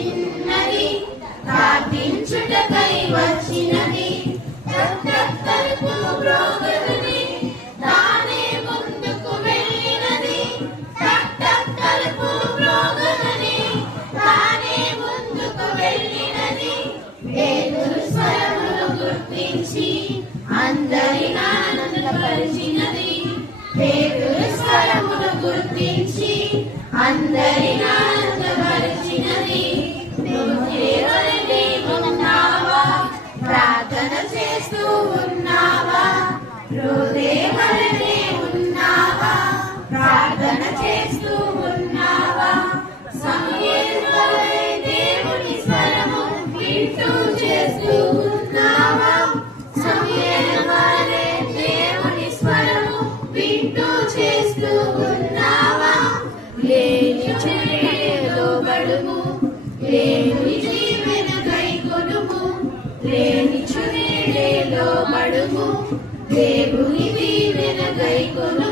చిన్నది ప్రార్థించుటకై వచ్చినది తలుపు మ్రోగుతుంది తానే ముందుకు వెళ్ళినది తలుపు మ్రోగుతుంది తానే ముందుకు వెళ్ళినది పేతురు స్వరమును గుర్తించి అందరిని ఆనందపరిచినది పేతురు స్వరమును గుర్తించి అందరిని ఆనందపరిచినది ఉన్నావా ప్రార్థన చేస్తూ ఉన్నావా హృదయవలనే ఉన్నావా ప్రార్థన చేస్తూ ఉన్నావా సమూయేలు వలె దేవుని స్వరము వింటూ చేస్తూ ఉన్నావా సమూయేలు వలె దేవుని స్వరము వింటూ చేస్తూ ఉన్నావా లేని లోబడుము లేని జీవన గైకొనుము లేని చునేలో మడుము దేవుని దీవెన గైకొను